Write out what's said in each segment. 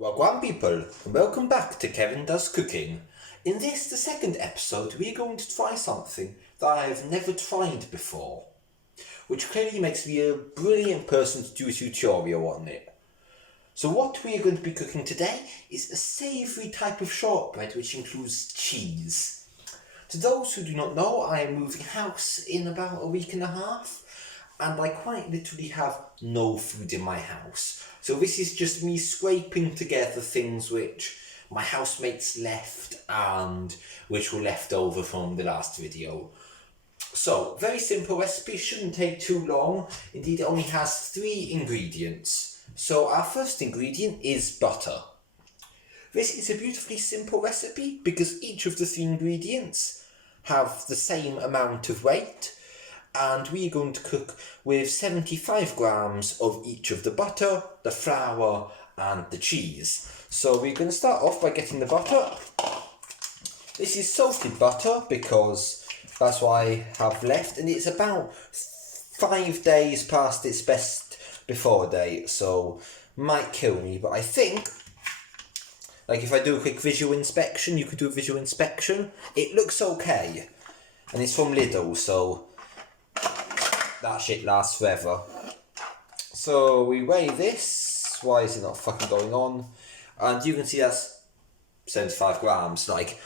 Wagwan people, and welcome back to Kevin Does Cooking. In this, the second episode, we're going to try something that I have never tried before, which clearly makes me a brilliant person to do a tutorial on it. So what we are going to be cooking today is a savoury type of shortbread which includes cheese. To those who do not know, I am moving house in about a week and a half, and I quite literally have no food in my house. So this is just me scraping together things which my housemates left and which were left over from the last video. So, very simple recipe, shouldn't take too long. Indeed, it only has 3 ingredients. So our first ingredient is butter. This is a beautifully simple recipe because each of the 3 ingredients have the same amount of weight, and we're going to cook with 75 grams of each of the butter, the flour and the cheese. So we're going to start off by getting the butter. This is salted butter because that's what I have left, and it's about 5 days past its best before date, so might kill me, but I think, like if I do a quick visual inspection, you could do a visual inspection, it looks okay, and it's from Lidl, so that shit lasts forever. So we weigh this. Why is it not fucking going on? And you can see that's 75 grams. Like,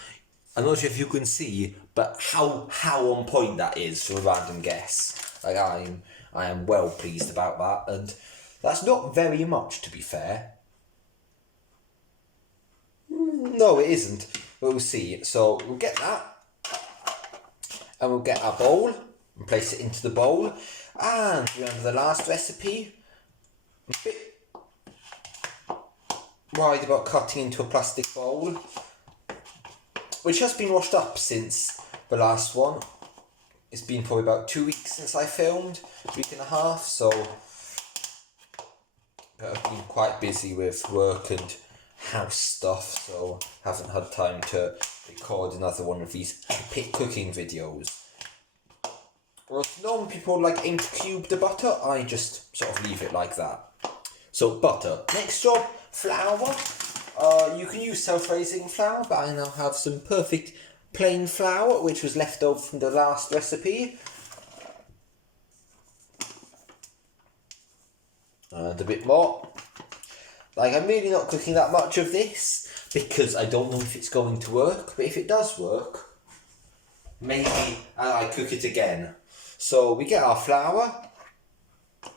I'm not sure if you can see, but how on point that is for a random guess. Like, I am well pleased about that, and that's not very much, to be fair. No, it isn't. We'll see. So we'll get that, and we'll get our bowl and place it into the bowl. And remember the last recipe? I'm a bit worried about cutting into a plastic bowl, which has been washed up since the last one. It's been probably about 2 weeks since I filmed, a week and a half, so I've been quite busy with work and house stuff, so haven't had time to record another one of these epic cooking videos. Whereas normally people aim to cube the butter, I just sort of leave it like that. So butter. Next job, flour. You can use self-raising flour, but I now have some perfect plain flour, which was left over from the last recipe. And a bit more. I'm really not cooking that much of this, because I don't know if it's going to work, but if it does work, maybe I cook it again. So we get our flour,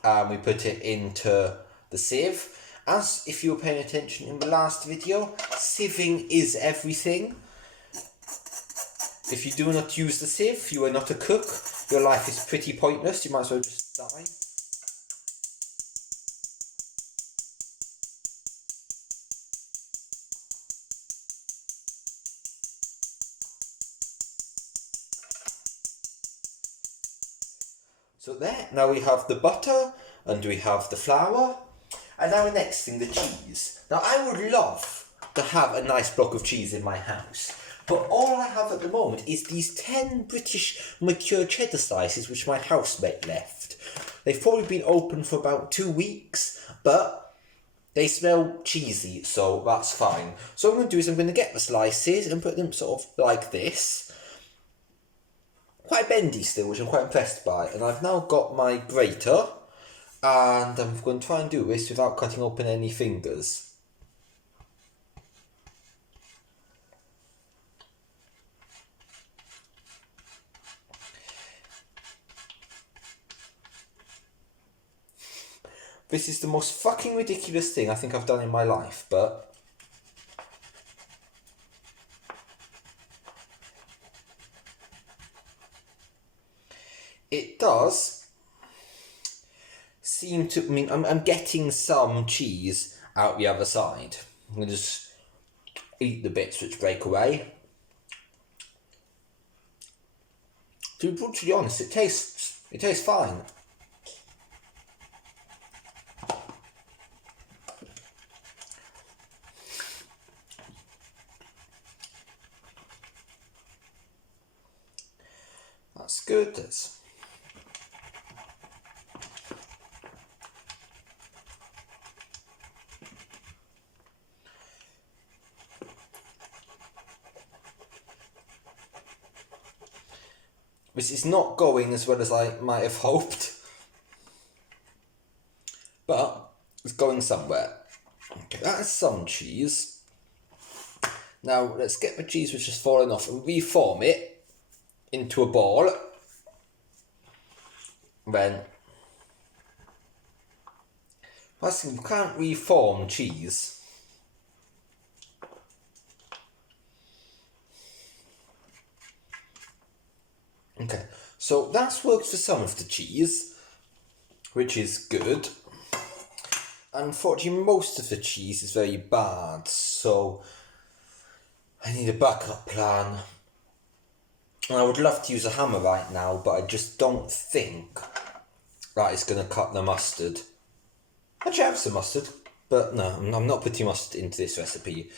and we put it into the sieve. As if you were paying attention in the last video, sieving is everything. If you do not use the sieve, you are not a cook. Your life is pretty pointless. You might as well just die. So there, now we have the butter, and we have the flour, and now the next thing, the cheese. Now I would love to have a nice block of cheese in my house, but all I have at the moment is these 10 British mature cheddar slices which my housemate left. They've probably been open for about 2 weeks, but they smell cheesy, so that's fine. So what I'm going to do is I'm going to get the slices and put them sort of like this. Quite bendy still, which I'm quite impressed by. And I've now got my grater, and I'm going to try and do this without cutting open any fingers. This is the most fucking ridiculous thing I think I've done in my life, but it does seem to, I'm getting some cheese out the other side. I'm going to just eat the bits which break away. To be brutally honest, it tastes fine. That's good. This is not going as well as I might have hoped. But it's going somewhere. Okay, that is some cheese. Now let's get the cheese which has fallen off and reform it into a ball. Then, first thing, you can't reform cheese. Okay, so that's worked for some of the cheese, which is good. Unfortunately, most of the cheese is very bad, so I need a backup plan. And I would love to use a hammer right now, but I just don't think that is going to cut the mustard. Actually, I have some mustard, but no, I'm not putting mustard into this recipe.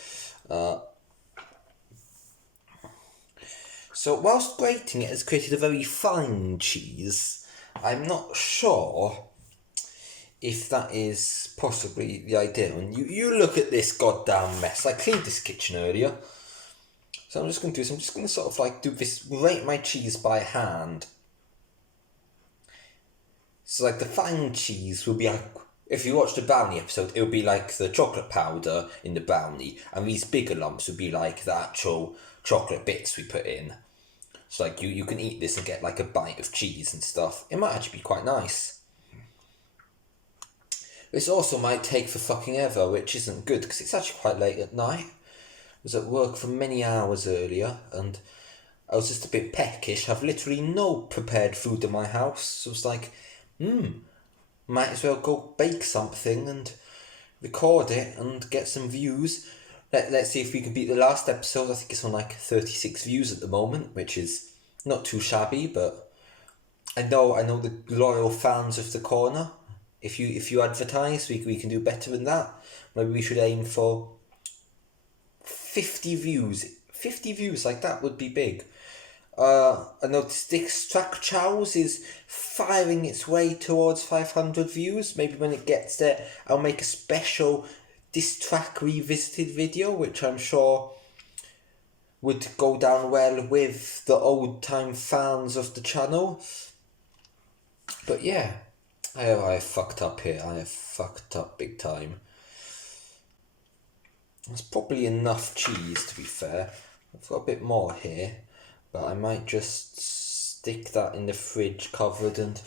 So whilst grating it has created a very fine cheese, I'm not sure if that is possibly the ideal. And you look at this goddamn mess. I cleaned this kitchen earlier. So I'm just going to do this. I'm just going to sort of like do this, grate my cheese by hand. So like the fine cheese will be like, if you watch the brownie episode, it will be like the chocolate powder in the brownie. And these bigger lumps would be like the actual chocolate bits we put in. So like you can eat this and get like a bite of cheese and stuff. It might actually be quite nice. This also might take for fucking ever, which isn't good, because it's actually quite late at night. I was at work for many hours earlier, and I was just a bit peckish. I've literally no prepared food in my house, so it's like, might as well go bake something and record it and get some views. Let's see if we can beat the last episode. I think it's on like 36 views at the moment, which is not too shabby, but I know the loyal fans of the corner. If you advertise, we can do better than that. Maybe we should aim for 50 views. 50 views, like that would be big. I noticed Dick's Track Chows is firing its way towards 500 views. Maybe when it gets there, I'll make a special Diss Track revisited video, which I'm sure would go down well with the old time fans of the channel. But yeah, I have fucked up here. I have fucked up big time. There's probably enough cheese, to be fair. I've got a bit more here, but I might just stick that in the fridge covered and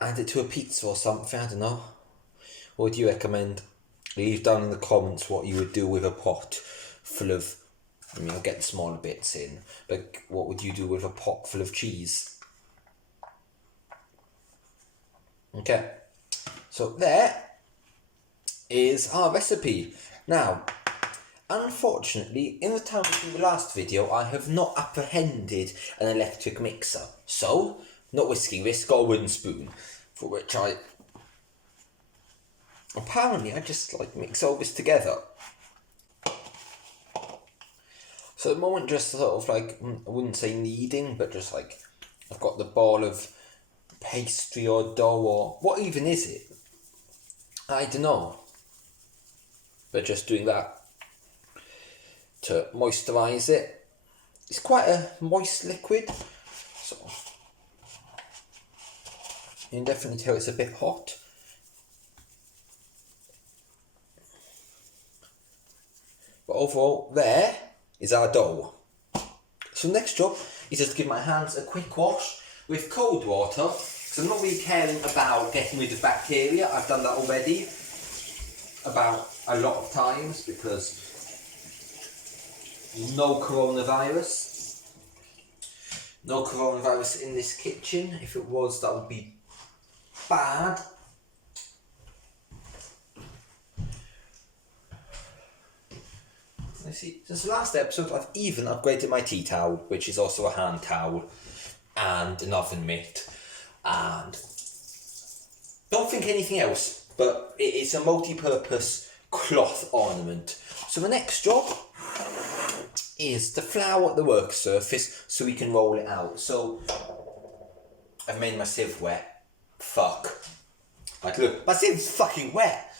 add it to a pizza or something. I don't know. What would you recommend? Leave down in the comments what you would do with a pot full of, I'll get the smaller bits in, but what would you do with a pot full of cheese? Okay, so there is our recipe. Now, unfortunately, in the time between the last video, I have not apprehended an electric mixer. So, not whisking this, got a wooden spoon, for which apparently I just like mix all this together. So at the moment, just sort of like, I wouldn't say kneading, but just like, I've got the ball of pastry or dough, or what even is it? I don't know. But just doing that to moisturise it. It's quite a moist liquid, so you can definitely tell it's a bit hot. But overall, there is our dough. So next job is just to give my hands a quick wash with cold water, because I'm not really caring about getting rid of bacteria. I've done that already about a lot of times, because no coronavirus in this kitchen. If it was, that would be bad. You see, since the last episode, I've even upgraded my tea towel, which is also a hand towel, and an oven mitt, and don't think anything else, but it's a multi-purpose cloth ornament. So the next job is to flour the work surface so we can roll it out. So I've made my sieve wet. Fuck. Like, look, my sieve's fucking wet.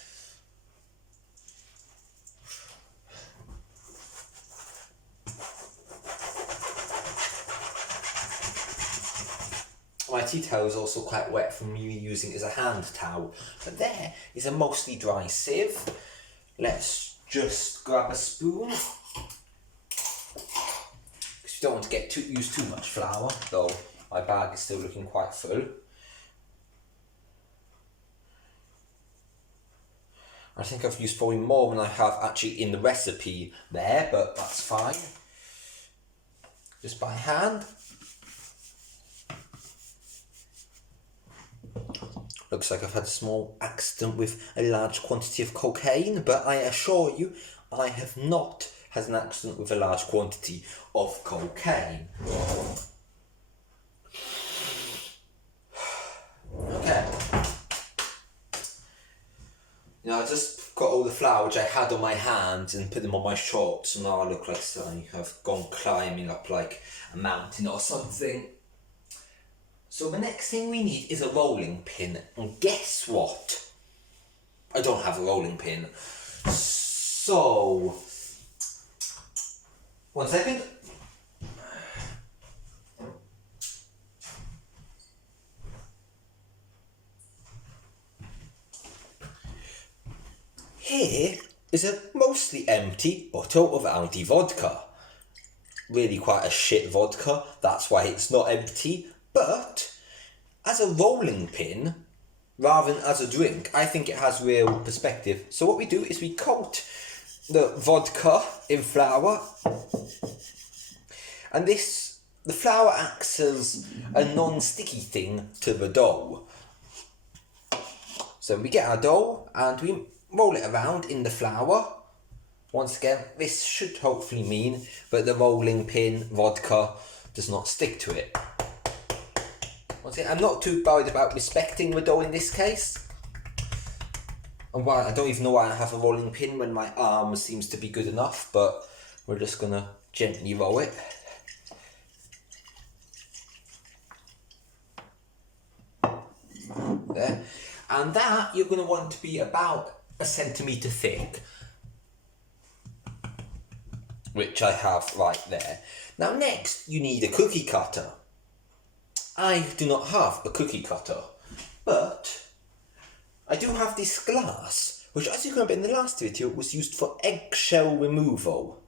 tea towel is also quite wet from me using it as a hand towel. But there is a mostly dry sieve. Let's just grab a spoon. Because you don't want to use too much flour, though my bag is still looking quite full. I think I've used probably more than I have actually in the recipe there, but that's fine. Just by hand. Looks like I've had a small accident with a large quantity of cocaine, but I assure you, I have not had an accident with a large quantity of cocaine. Okay. Now I just got all the flour which I had on my hands and put them on my shorts, and now I look like I have gone climbing up like a mountain or something. So the next thing we need is a rolling pin, and guess what? I don't have a rolling pin. So, 1 second. Here is a mostly empty bottle of Aldi vodka. Really quite a shit vodka, that's why it's not empty. But as a rolling pin, rather than as a drink, I think it has real perspective. So what we do is we coat the vodka in flour, and the flour acts as a non-sticky thing to the dough. So we get our dough and we roll it around in the flour. Once again, this should hopefully mean that the rolling pin vodka does not stick to it. Once again, I'm not too worried about respecting the dough in this case. And I don't even know why I have a rolling pin when my arm seems to be good enough, but we're just going to gently roll it. There. And that you're going to want to be about 1 centimetre thick, which I have right there. Now next you need a cookie cutter. I do not have a cookie cutter, but I do have this glass, which, as you can remember in the last video, was used for eggshell removal.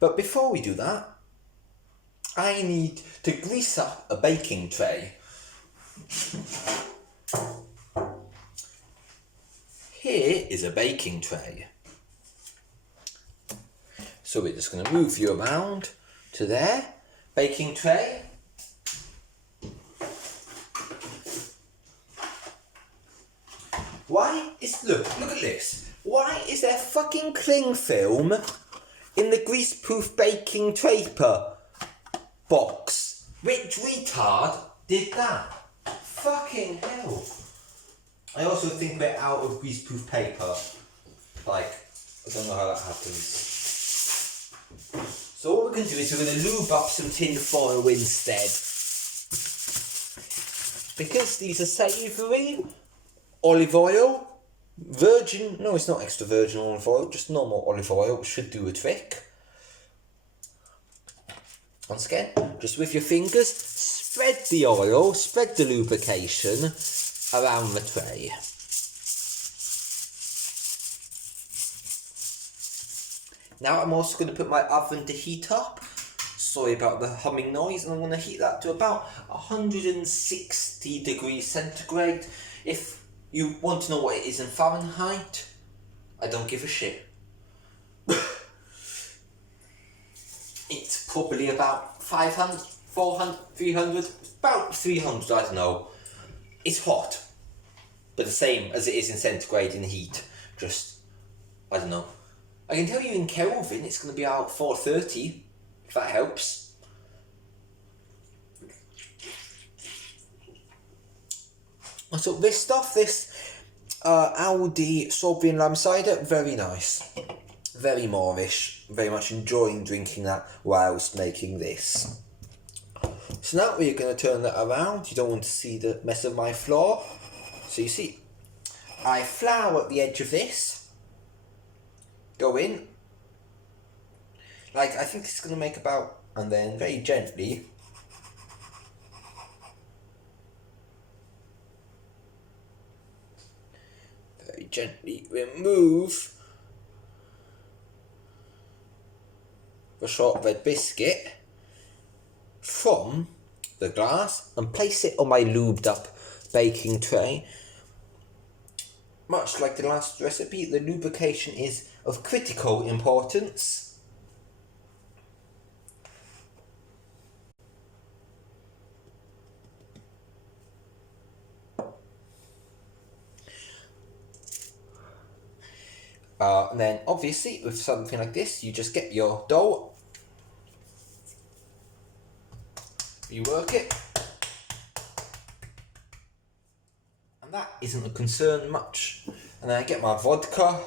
But before we do that, I need to grease up a baking tray. Here is a baking tray. So we're just going to move you around to there. Baking tray. Look at this. Why is there fucking cling film in the greaseproof baking paper box? Which retard did that? Fucking hell. I also think we're out of greaseproof paper. Like, I don't know how that happens. So what we're going to do is we're going to lube up some tin foil instead. Because these are savoury, olive oil, virgin, no it's not extra virgin olive oil, just normal olive oil should do a trick. Once again, just with your fingers, spread the oil, spread the lubrication around the tray. Now I'm also going to put my oven to heat up. Sorry about the humming noise, and I'm going to heat that to about 160 degrees centigrade. If you want to know what it is in Fahrenheit, I don't give a shit. It's probably about 500, 400, 300, about 300, I don't know. It's hot, but the same as it is in centigrade in heat, just, I don't know. I can tell you in Kelvin it's going to be about 430, if that helps. So this stuff, this Aldi strawberry and lime cider, very nice. Very Moorish. Very much enjoying drinking that whilst making this. So now we're going to turn that around. You don't want to see the mess of my floor. So you see, I flour at the edge of this. Go in. Like, I think it's going to make about, and then very gently gently remove the shortbread biscuit from the glass and place it on my lubed up baking tray. Much like the last recipe, the lubrication is of critical importance. And then obviously with something like this, you just get your dough, you work it, and that isn't a concern much. And then I get my vodka,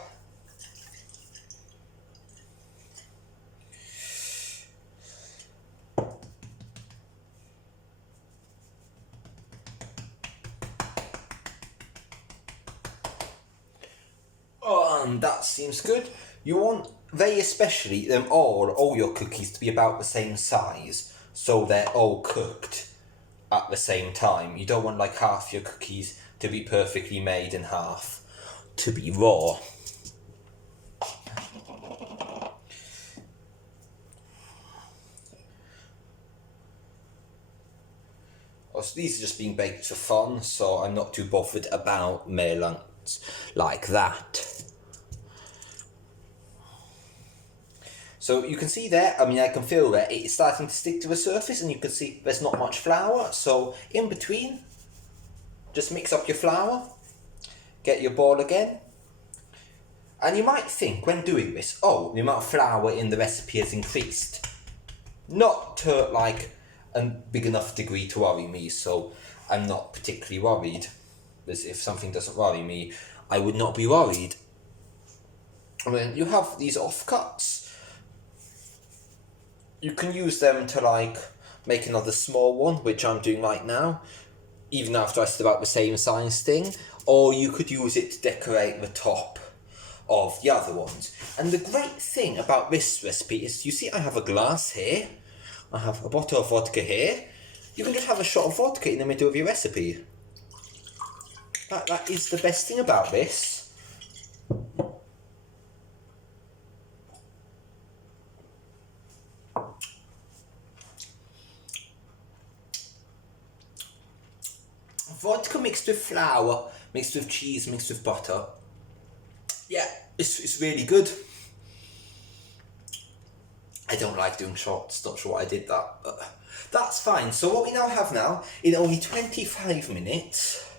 and that seems good. You want very especially them all your cookies to be about the same size, so they're all cooked at the same time. You don't want like half your cookies to be perfectly made and half to be raw. Also, these are just being baked for fun, so I'm not too bothered about melons like that. So you can see there, I can feel that it's starting to stick to the surface, and you can see there's not much flour. So in between, just mix up your flour, get your ball again. And you might think when doing this, oh, the amount of flour in the recipe has increased. Not to like a big enough degree to worry me, so I'm not particularly worried. Because if something doesn't worry me, I would not be worried. And then you have these offcuts. You can use them to like make another small one, which I'm doing right now, even after I said about the same size thing, or you could use it to decorate the top of the other ones. And the great thing about this recipe is, you see I have a glass here, I have a bottle of vodka here. You can just have a shot of vodka in the middle of your recipe. That is the best thing about this. Vodka mixed with flour, mixed with cheese, mixed with butter. Yeah, it's really good. I don't like doing shots, not sure why I did that, but that's fine. So what we now have now, in only 25 minutes,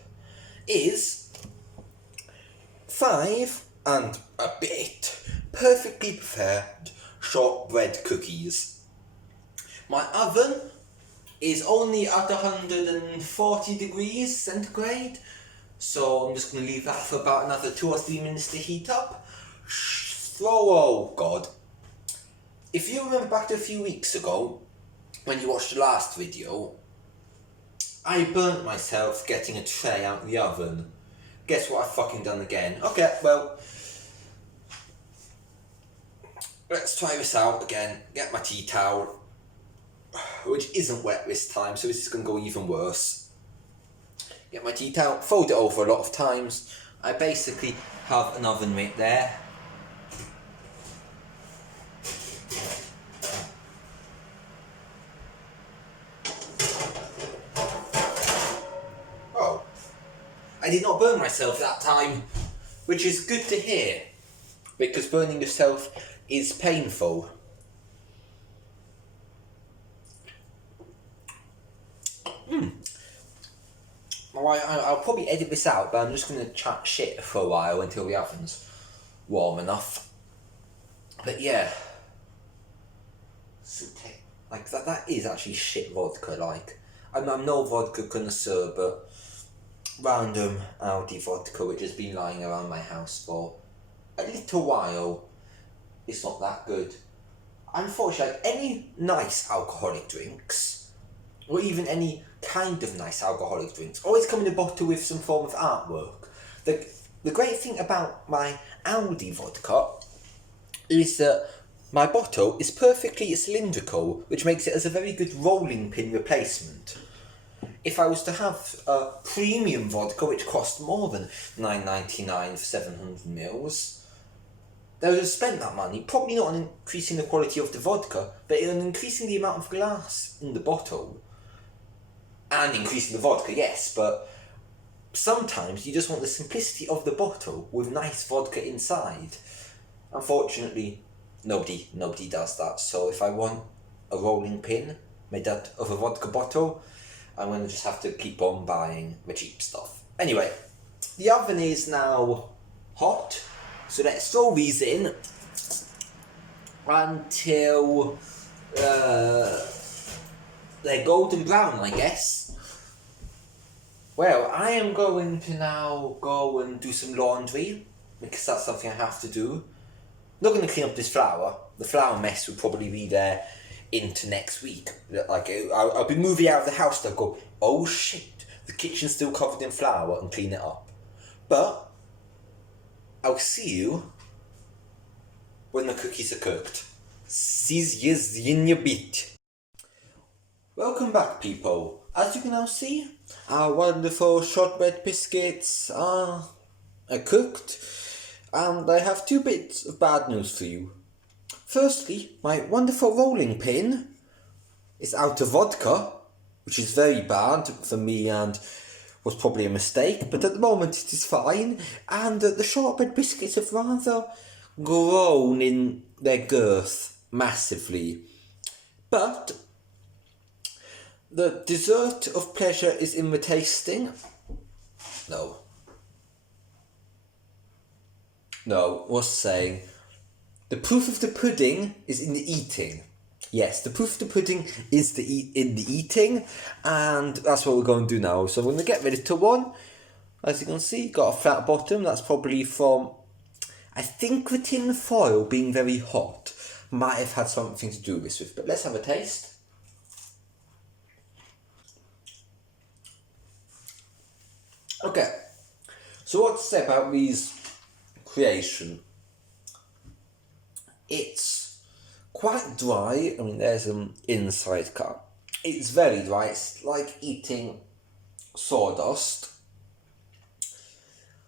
is 5 and a bit perfectly prepared shortbread cookies. My oven is only at 140 degrees centigrade, so I'm just going to leave that for about another 2 or 3 minutes to heat up. Oh god. If you remember back to a few weeks ago, when you watched the last video, I burnt myself getting a tray out of the oven. Guess what I've fucking done again? Okay, well, let's try this out again. Get my tea towel, which isn't wet this time, so this is going to go even worse. Get my tea towel, fold it over a lot of times. I basically have an oven mitt there. Oh, I did not burn myself that time, which is good to hear, because burning yourself is painful. I'll probably edit this out, but I'm just going to chat shit for a while until the oven's warm enough. But yeah, like that is actually shit vodka. Like I'm no vodka connoisseur, but random Aldi vodka which has been lying around my house for a little while. It's not that good. Unfortunately, like any nice alcoholic drinks, or even any kind of nice alcoholic drinks, always come in a bottle with some form of artwork. The great thing about my Aldi vodka is that my bottle is perfectly cylindrical, which makes it as a very good rolling pin replacement. if I was to have a premium vodka, which cost more than $9.99 for 700 mils, they would have spent that money, probably not on increasing the quality of the vodka, but on increasing the amount of glass in the bottle. And increasing the vodka, yes, but sometimes you just want the simplicity of the bottle with nice vodka inside. Unfortunately, nobody does that. So if I want a rolling pin made out of a vodka bottle, I'm going to just have to keep on buying the cheap stuff. Anyway, the oven is now hot, so let's throw these in until they're golden brown, I guess. Well, I am going to now go and do some laundry, because that's something I have to do. I'm not going to clean up this flour. The flour mess will probably be there into next week. Like, I'll be moving out of the house, they'll go, oh shit, the kitchen's still covered in flour, and clean it up. But I'll see you when the cookies are cooked. See you in a bit. Welcome back, people. As you can now see, our wonderful shortbread biscuits are cooked, and I have two bits of bad news for you. Firstly, my wonderful rolling pin is out of vodka, which is very bad for me and was probably a mistake, but at the moment it is fine, and the shortbread biscuits have rather grown in their girth massively. But the dessert of pleasure is in the tasting. No, what's saying? The proof of the pudding is in the eating. Yes, the proof of the pudding is in the eating, and that's what we're going to do now. So we're going to get ready to one. As you can see, got a flat bottom. That's probably from, I think, the tin foil being very hot might have had something to do with this. But let's have a taste. Okay, so what to say about these creation? It's quite dry. I mean, there's an inside cut. It's very dry. It's like eating sawdust.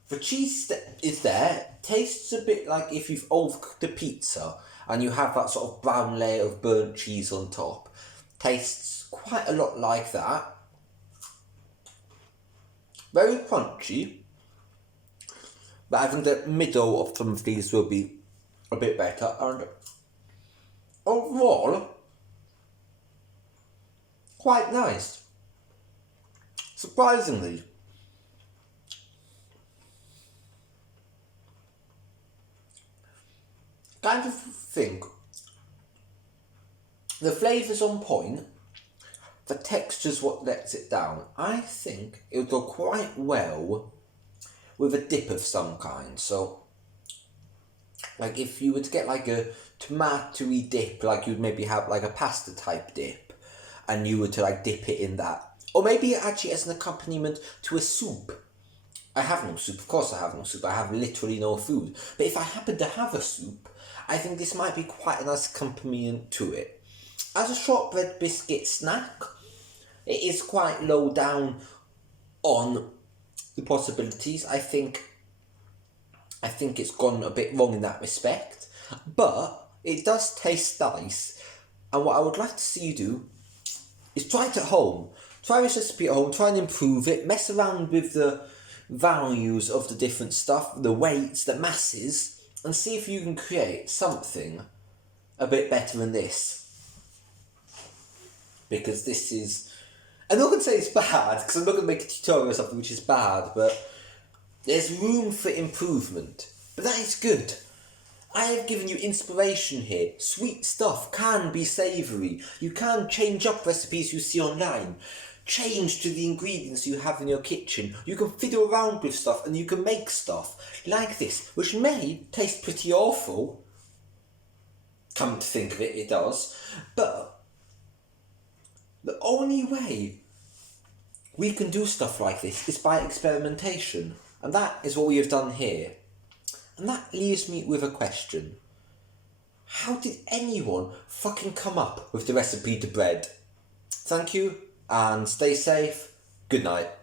The cheese that is there tastes a bit like if you've overcooked a pizza and you have that sort of brown layer of burnt cheese on top. Tastes quite a lot like that. Very crunchy, but I think the middle of some of these will be a bit better, and overall, quite nice. Surprisingly. Kind of think the flavour's on point. The texture's what lets it down. I think it would go quite well with a dip of some kind. So, like if you were to get like a tomatoey dip, like you'd maybe have like a pasta type dip, and you were to like dip it in that. Or maybe actually as an accompaniment to a soup. I have no soup, of course I have no soup, I have literally no food. But if I happen to have a soup, I think this might be quite a nice accompaniment to it. As a shortbread biscuit snack, it is quite low down on the possibilities. I think it's gone a bit wrong in that respect, but it does taste nice. And what I would like to see you do is try it at home. Try this recipe at home, try and improve it, mess around with the values of the different stuff, the weights, the masses, and see if you can create something a bit better than this. Because this is, I'm not going to say it's bad, because I'm not going to make a tutorial or something which is bad, but there's room for improvement. But that is good. I have given you inspiration here. Sweet stuff can be savoury. You can change up recipes you see online. Change to the ingredients you have in your kitchen. You can fiddle around with stuff and you can make stuff like this, which may taste pretty awful. Come to think of it, it does. But the only way we can do stuff like this is by experimentation. And that is what we have done here. And that leaves me with a question. How did anyone fucking come up with the recipe to bread? Thank you, and stay safe. Good night.